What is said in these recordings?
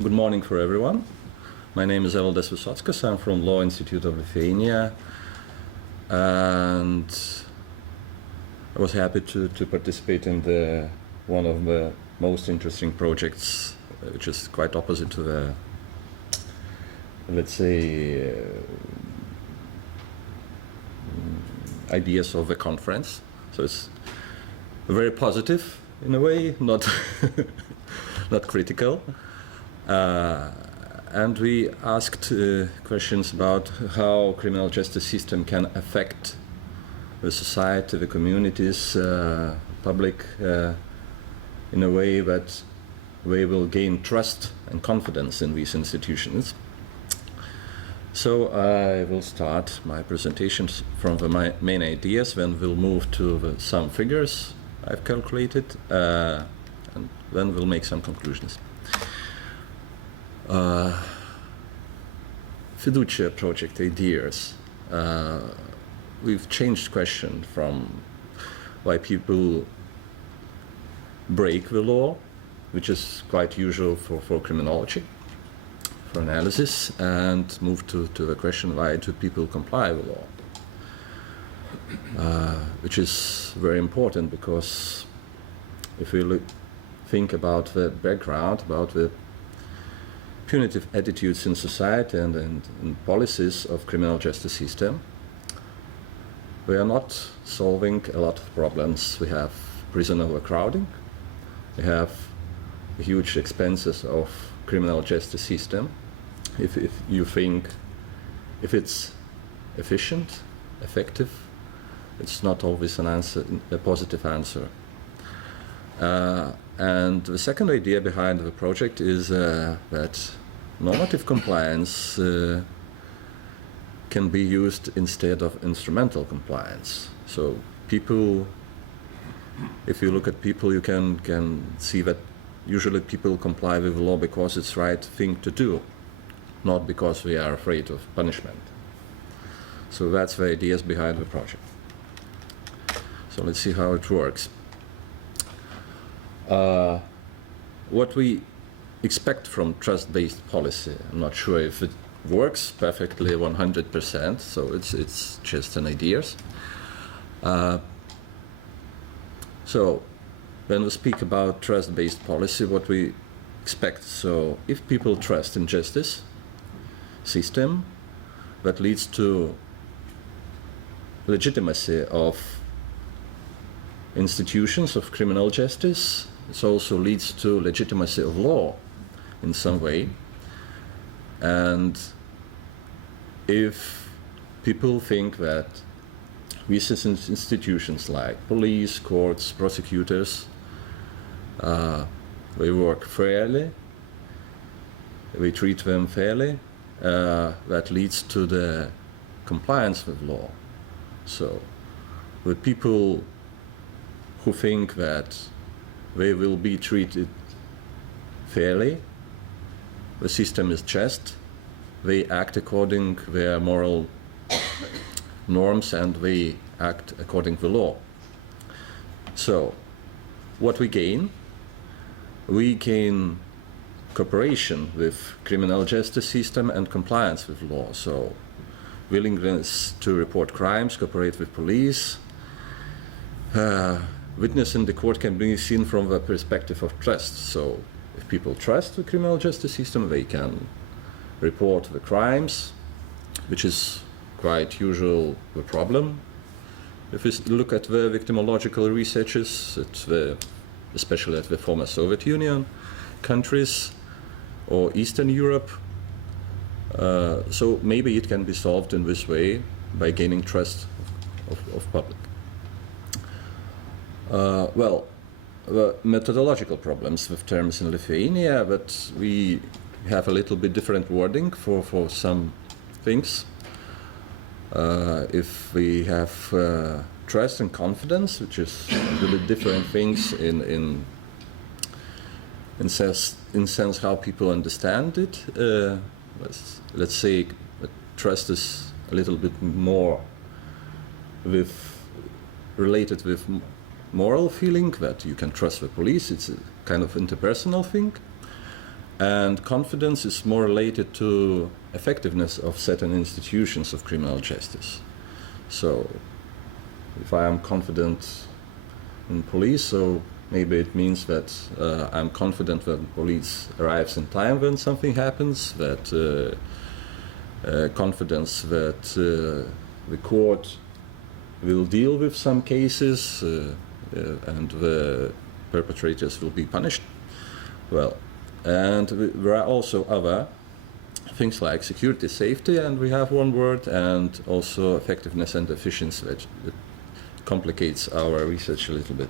Good morning for everyone. My name is Evaldas Visockas. I'm from Law Institute of Lithuania, and I was happy to participate in one of the most interesting projects, which is quite opposite to the, let's say, ideas of the conference. So it's very positive in a way, not not critical. And we asked questions about how criminal justice system can affect the society, the communities, public, in a way that we will gain trust and confidence in these institutions. So I will start my presentations from the main ideas, then we'll move to some figures I've calculated, and then we'll make some conclusions. Fiducia project ideas. We've changed question from why people break the law, which is quite usual for criminology, for analysis, and moved to the question, why do people comply with law? Which is very important, because if we think about the background, about the punitive attitudes in society and policies of criminal justice system, we are not solving a lot of problems. We have prison overcrowding, we have huge expenses of criminal justice system. If you think if it's efficient, effective, it's not always a positive answer. And the second idea behind the project is that normative compliance can be used instead of instrumental compliance. So people, if you look at people, you can see that usually people comply with the law because it's the right thing to do, not because we are afraid of punishment. So that's the ideas behind the project. So let's see how it works. What we expect from trust-based policy, I'm not sure if it works perfectly 100%, so it's just an ideas. So when we speak about trust-based policy, what we expect, so if people trust in justice system, that leads to legitimacy of institutions of criminal justice. It also leads to legitimacy of law in some way. And if people think that these institutions like police, courts, prosecutors, they work fairly, we treat them fairly, that leads to the compliance with law. So the people who think that they will be treated fairly, the system is just, they act according to their moral norms and they act according to the law. So what we gain? We gain cooperation with criminal justice system and compliance with law. So willingness to report crimes, cooperate with police. Witness in the court can be seen from the perspective of trust. So if people trust the criminal justice system, they can report the crimes, which is quite usual the problem. If we look at the victimological researches, especially at the former Soviet Union countries or Eastern Europe, so maybe it can be solved in this way by gaining trust of public. Well, the methodological problems with terms in Lithuania, but we have a little bit different wording for some things. If we have trust and confidence, which is really different things in sense how people understand it. Let's say that trust is a little bit more related with moral feeling, that you can trust the police. It's a kind of interpersonal thing. And confidence is more related to effectiveness of certain institutions of criminal justice. So if I am confident in police, so maybe it means that I'm confident that police arrives in time when something happens, that confidence that the court will deal with some cases and the perpetrators will be punished. Well, and there are also other things like security, safety, and we have one word, and also effectiveness and efficiency that complicates our research a little bit.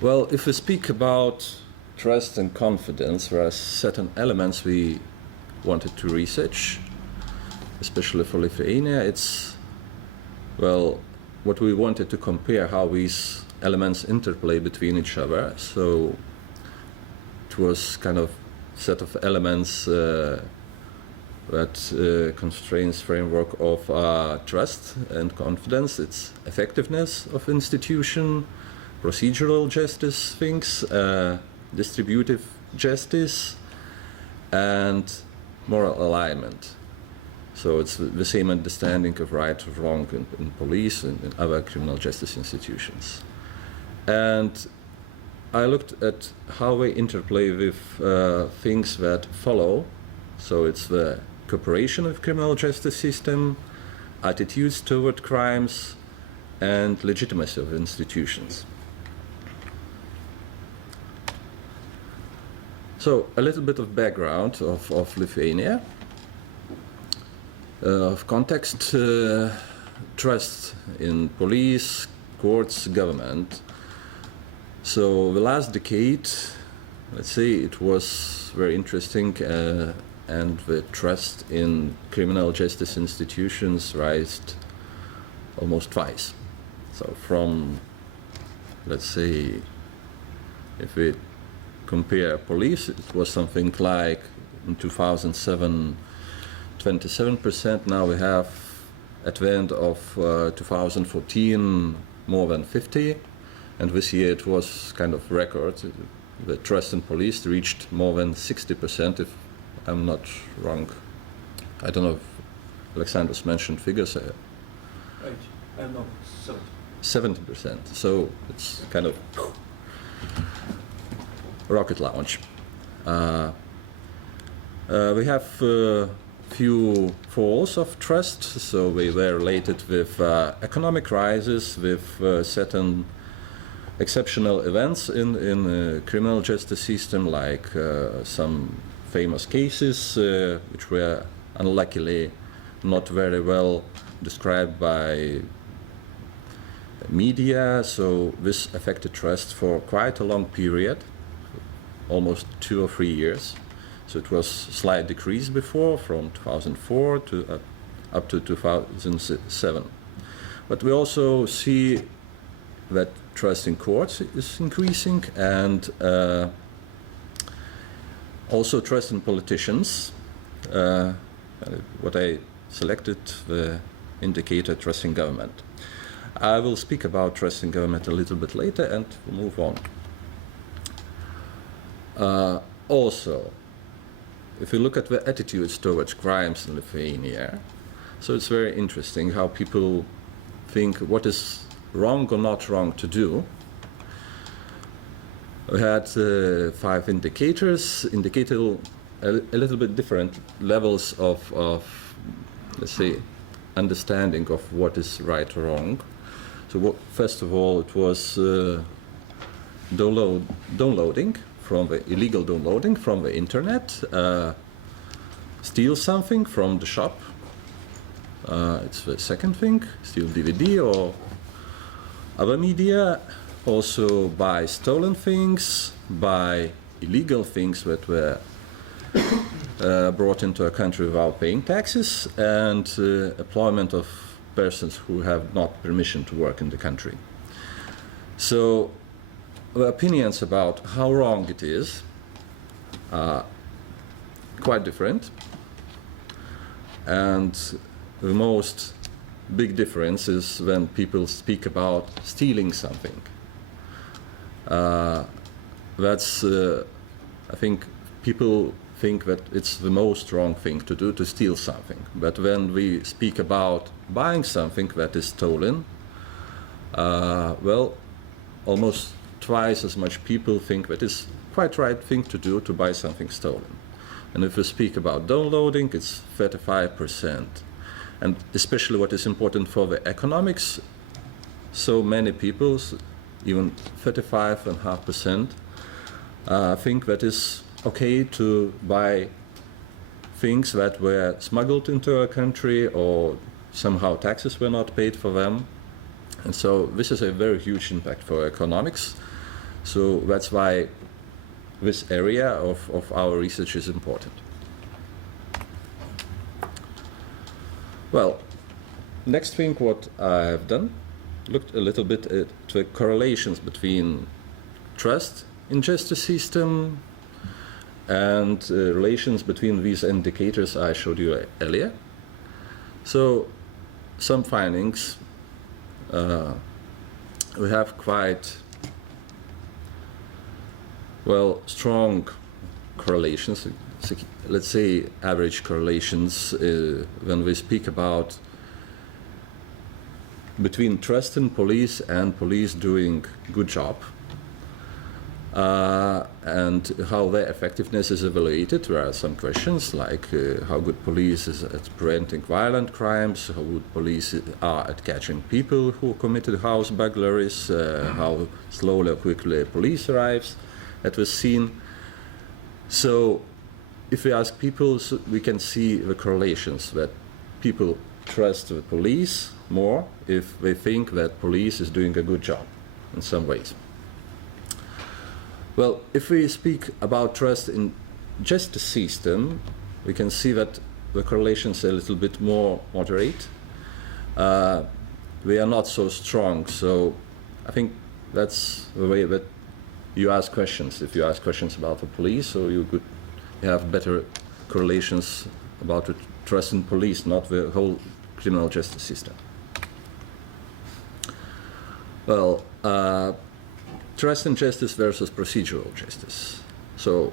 Well, if we speak about trust and confidence, there are certain elements we wanted to research, especially for Lithuania. It's, well, what we wanted to compare how these elements interplay between each other. So it was kind of set of elements that constrains framework of trust and confidence. It's effectiveness of institution, procedural justice things, distributive justice, and moral alignment. So it's the same understanding of right or wrong in police and in other criminal justice institutions. And I looked at how they interplay with things that follow. So it's the cooperation of criminal justice system, attitudes toward crimes, and legitimacy of institutions. So a little bit of background of Lithuania. Of context, trust in police, courts, government. So the last decade, let's say, it was very interesting, and the trust in criminal justice institutions rised almost twice. So from, let's say, if we compare police, it was something like in 2007, 27%. Now we have, at the end of 2014, more than 50. And this year it was kind of record. The trust in police reached more than 60%, if I'm not wrong. I don't know if Alexander's mentioned figures. Right. I know, 70. 70%. So it's kind of rocket launch. We have few falls of trust. So we were related with economic crisis, with certain exceptional events in the criminal justice system, like some famous cases which were unluckily not very well described by media. So this affected trust for quite a long period, almost 2 or 3 years. So it was slight decrease before, from 2004 to up to 2007. But we also see that trust in courts is increasing, and also trust in politicians. What I selected, the indicator trust in government. I will speak about trust in government a little bit later, and we'll move on. Also, if you look at the attitudes towards crimes in Lithuania, so it's very interesting how people think what is wrong or not wrong to do. We had 5 indicators, indicating a little bit different levels of, let's say, understanding of what is right or wrong. So first of all, it was downloading, from the illegal downloading from the internet, steal something from the shop. It's the second thing, steal DVD or other media. Also buy stolen things, buy illegal things that were brought into a country without paying taxes, and employment of persons who have not permission to work in the country. So the opinions about how wrong it is are quite different, and the most big difference is when people speak about stealing something. that's, I think people think that it's the most wrong thing to do, to steal something. But when we speak about buying something that is stolen, well, almost twice as much people think that it's quite right thing to do to buy something stolen. And if we speak about downloading, it's 35%. And especially what is important for the economics, so many people, even 35.5%, think that it's okay to buy things that were smuggled into a country or somehow taxes were not paid for them. And so this is a very huge impact for economics. So that's why this area of our research is important. Well, next thing what I've done, looked a little bit at the correlations between trust in justice system and relations between these indicators I showed you earlier. So some findings, we have quite well strong correlations, let's say average correlations when we speak about between trust in police and police doing good job, and how their effectiveness is evaluated. There are some questions like how good police is at preventing violent crimes, how good police are at catching people who committed house burglaries, how slowly or quickly police arrives at the scene. So if we ask people, so we can see the correlations that people trust the police more if they think that police is doing a good job in some ways. Well, if we speak about trust in justice system, we can see that the correlations are a little bit more moderate. They are not so strong, so I think that's the way that you ask questions. If you ask questions about the police, so you could have better correlations about the trust in police, not the whole criminal justice system. Well, trust in justice versus procedural justice. So,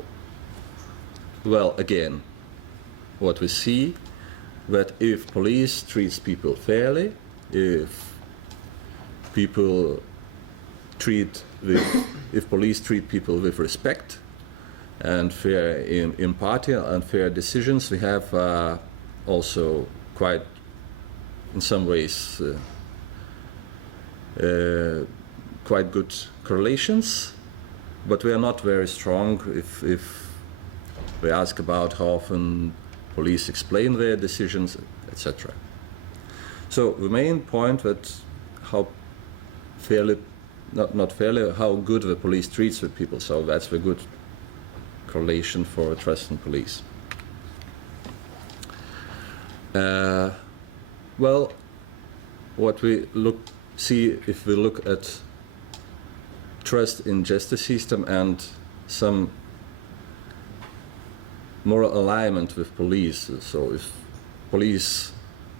well, again, what we see, that if police treats people fairly, if police treat people with respect and fair impartial and fair decisions, we have also quite, in some ways, quite good correlations, but we are not very strong if we ask about how often police explain their decisions, etc. So the main point that how fairly, not fairly, how good the police treats the people, so that's the good correlation for trust in police. Well, what we see if we look at trust in justice system and some moral alignment with police. So if police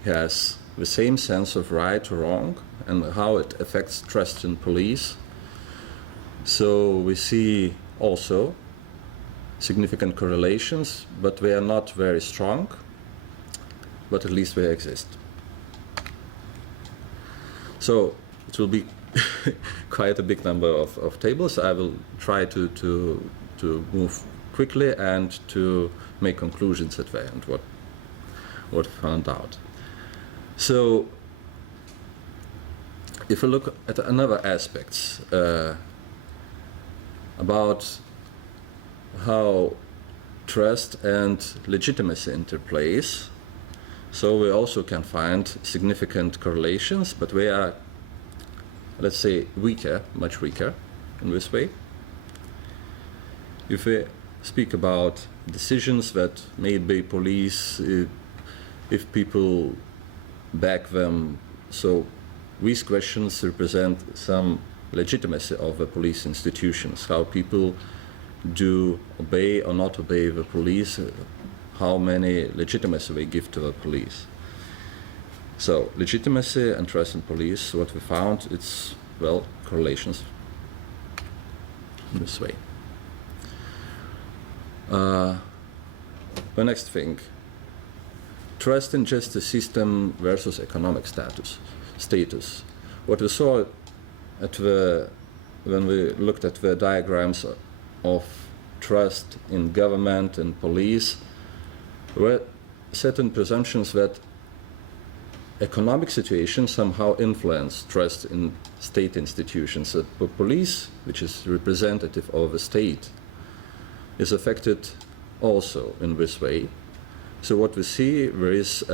has the same sense of right or wrong and how it affects trust in police. So we see also significant correlations, but they are not very strong, but at least they exist. So it will be quite a big number of tables. I will try to move quickly and to make conclusions at the end, what we found out. So if we look at another aspects about how trust and legitimacy interplays, so we also can find significant correlations, but they are, let's say, weaker, much weaker in this way. If we speak about decisions that made by police, if people back them, so these questions represent some legitimacy of the police institutions, how people do obey or not obey the police, how many legitimacy they give to the police. So legitimacy and trust in police, what we found, it's, well, correlations in this way. The next thing, trust in justice system versus economic status. What we saw when we looked at the diagrams of trust in government and police were certain presumptions that economic situation somehow influence trust in state institutions. That the police, which is representative of the state, is affected also in this way. So what we see, there is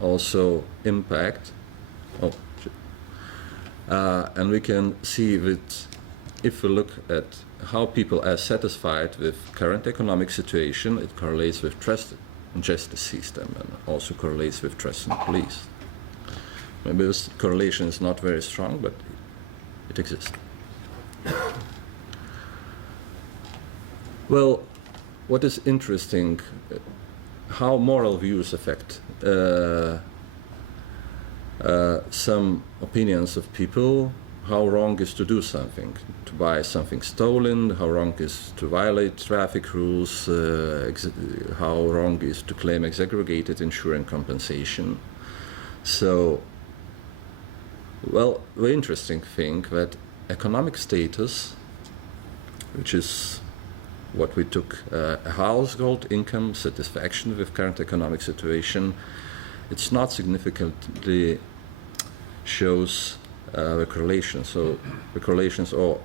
also impact. And we can see that if we look at how people are satisfied with current economic situation, it correlates with trust in justice system and also correlates with trust in police. Maybe this correlation is not very strong, but it exists. Well, what is interesting, how moral views affect some opinions of people, how wrong is to do something, to buy something stolen, how wrong is to violate traffic rules, how wrong is to claim exaggregated insurance compensation. So, well, the interesting thing that economic status, which is what we took a household income satisfaction with current economic situation, it's not significantly shows the correlation. So the correlations are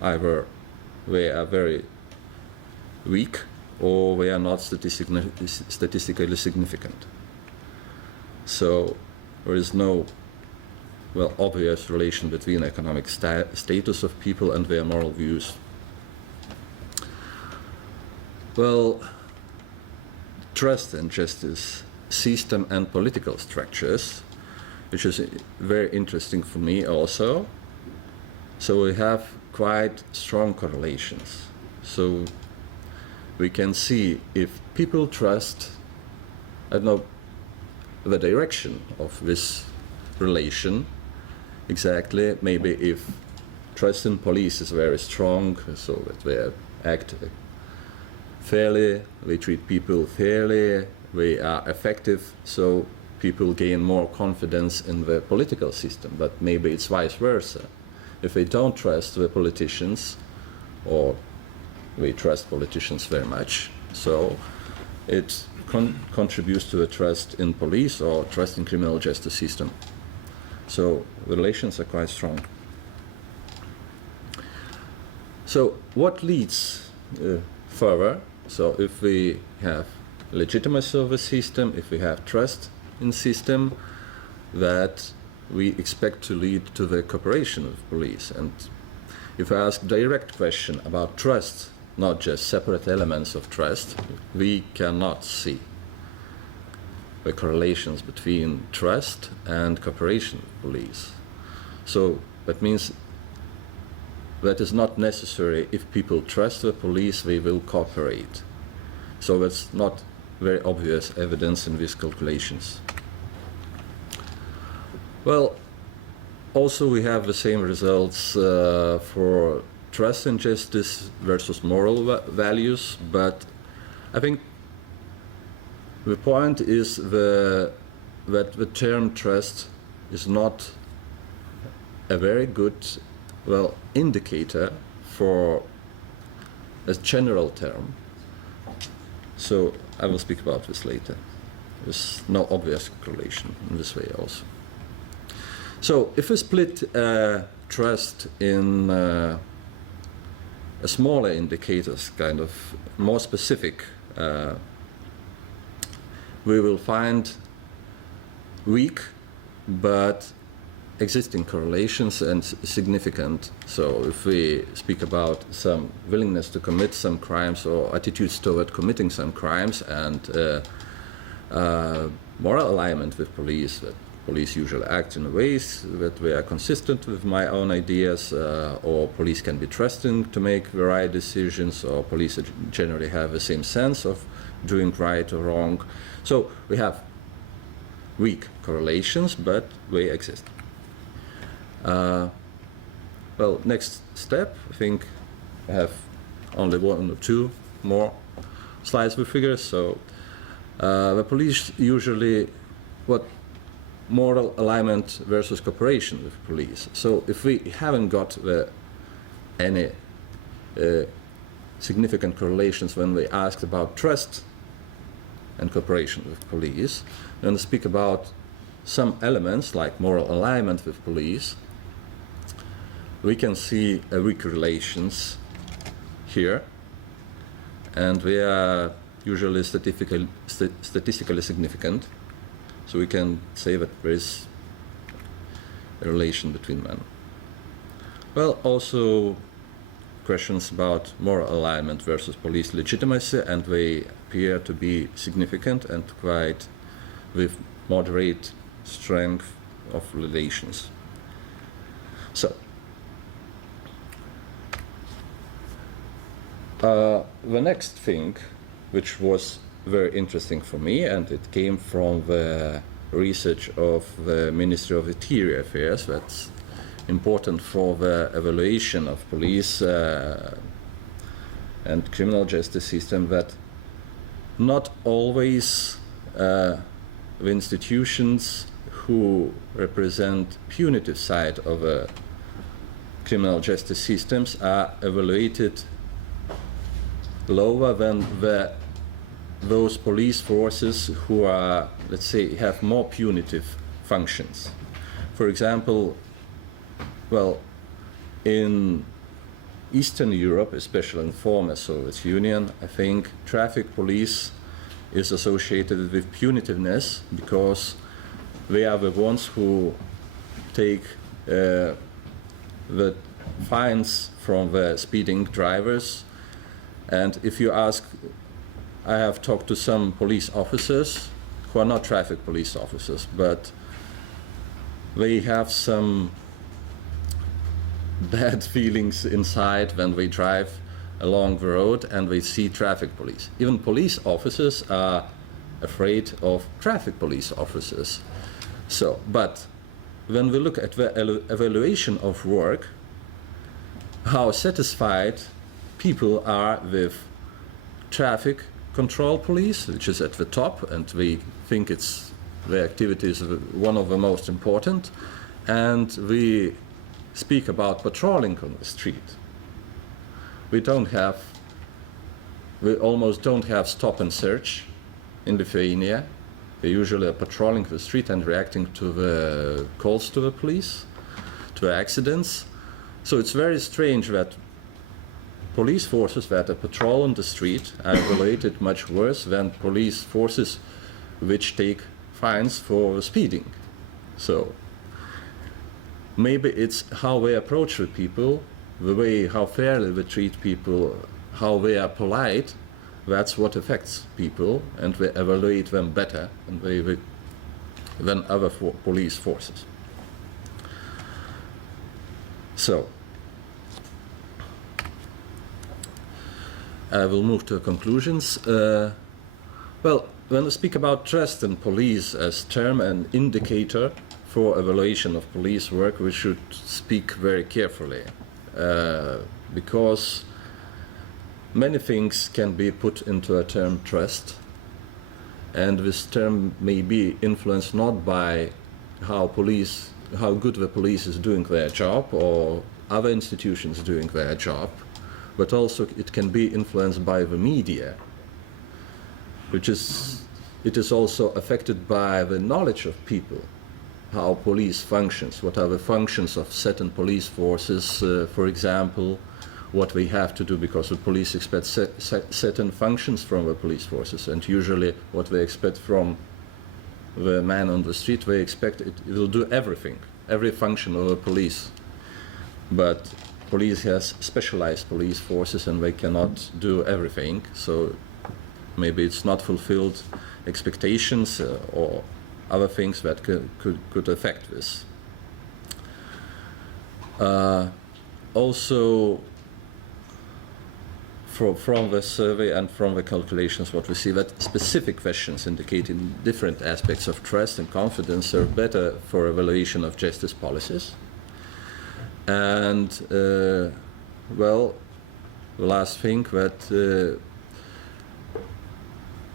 either they are very weak or they are not statistically significant. So there is no obvious relation between economic status of people and their moral views. Well, trust in justice system and political structures, which is very interesting for me also. So we have quite strong correlations. So we can see if people trust, I don't know, the direction of this relation exactly. Maybe if trust in police is very strong, so that they act fairly, they treat people fairly, they are effective, so people gain more confidence in the political system. But maybe it's vice versa. If they don't trust the politicians, or they trust politicians very much, so it contributes to the trust in police or trust in criminal justice system. So the relations are quite strong. So what leads further? So if we have legitimacy of the system, if we have trust in system, that we expect to lead to the cooperation of police. And if I ask direct question about trust, not just separate elements of trust, we cannot see the correlations between trust and cooperation with police. So that means that is not necessary. If people trust the police, they will cooperate. So that's not very obvious evidence in these calculations. Well, also we have the same results for trust in justice versus moral values, but I think the point is that the term trust is not a very good indicator for a general term. So I will speak about this later. There's no obvious correlation in this way also. So if we split trust in smaller indicators, kind of more specific, we will find weak but existing correlations and significant. So if we speak about some willingness to commit some crimes or attitudes toward committing some crimes and moral alignment with police, that police usually act in ways that they are consistent with my own ideas, or police can be trusting to make the right decisions, or police generally have the same sense of doing right or wrong. So we have weak correlations, but they exist. Well, next step, I think I have only one or two more slides with figures. So the police usually, what moral alignment versus cooperation with police. So if we haven't got any significant correlations when we asked about trust and cooperation with police, then speak about some elements like moral alignment with police, we can see weak relations here, and they are usually statistically significant. So we can say that there is a relation between them. Well, also questions about moral alignment versus police legitimacy, and they appear to be significant and quite with moderate strength of relations. So, the next thing, which was very interesting for me, and it came from the research of the Ministry of Interior Affairs, that's important for the evaluation of police and criminal justice system, that not always the institutions who represent punitive side of a criminal justice systems are evaluated lower than those police forces who are, let's say, have more punitive functions. For example, well, in Eastern Europe, especially in former Soviet Union, I think traffic police is associated with punitiveness because they are the ones who take the fines from the speeding drivers. And if you ask, I have talked to some police officers who are not traffic police officers, but they have some bad feelings inside when they drive along the road and they see traffic police. Even police officers are afraid of traffic police officers. So, but when we look at the evaluation of work, how satisfied people are with traffic control police, which is at the top, and we think it's the activity is one of the most important, and we speak about patrolling on the street. We almost don't have stop and search in Lithuania. They usually are patrolling the street and reacting to the calls to the police, to accidents. So it's very strange that police forces that are patrol on the street are evaluated much worse than police forces which take fines for speeding. So maybe it's how they approach the people, the way how fairly they treat people, how they are polite, that's what affects people, and they evaluate them better than other police forces. So I will move to conclusions. Well, when we speak about trust in police as term and indicator for evaluation of police work, we should speak very carefully, because many things can be put into a term trust, and this term may be influenced not by how good the police is doing their job or other institutions doing their job, but also it can be influenced by the media, it is also affected by the knowledge of people, how police functions, what are the functions of certain police forces, for example, what they have to do, because the police expect certain functions from the police forces, and usually what they expect from the man on the street, they expect it will do everything, every function of the police. But police has specialized police forces and they cannot do everything, so maybe it's not fulfilled expectations or other things that could affect this. Also, from the survey and from the calculations, what we see that specific questions indicating different aspects of trust and confidence are better for evaluation of justice policies. And well, the last thing that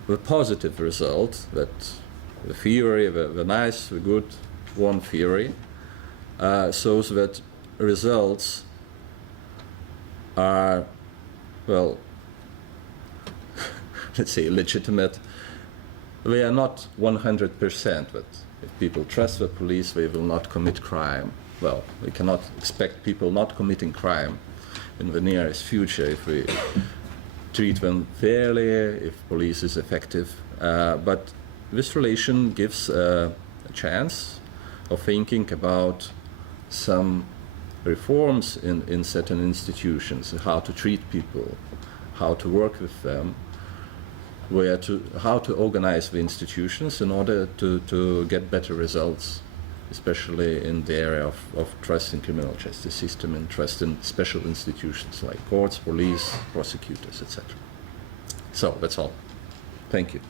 the positive result, that the theory, the nice, the good one theory, shows that results are, well, let's say legitimate. They are not 100%, but if people trust the police, they will not commit crime. Well, we cannot expect people not committing crime in the nearest future if we treat them fairly, if police is effective. But this relation gives a chance of thinking about some reforms in certain institutions, how to treat people, how to work with them, how to organize the institutions in order to get better results, especially in the area of trust in criminal justice system and trust in special institutions like courts, police, prosecutors, etc. So that's all. Thank you.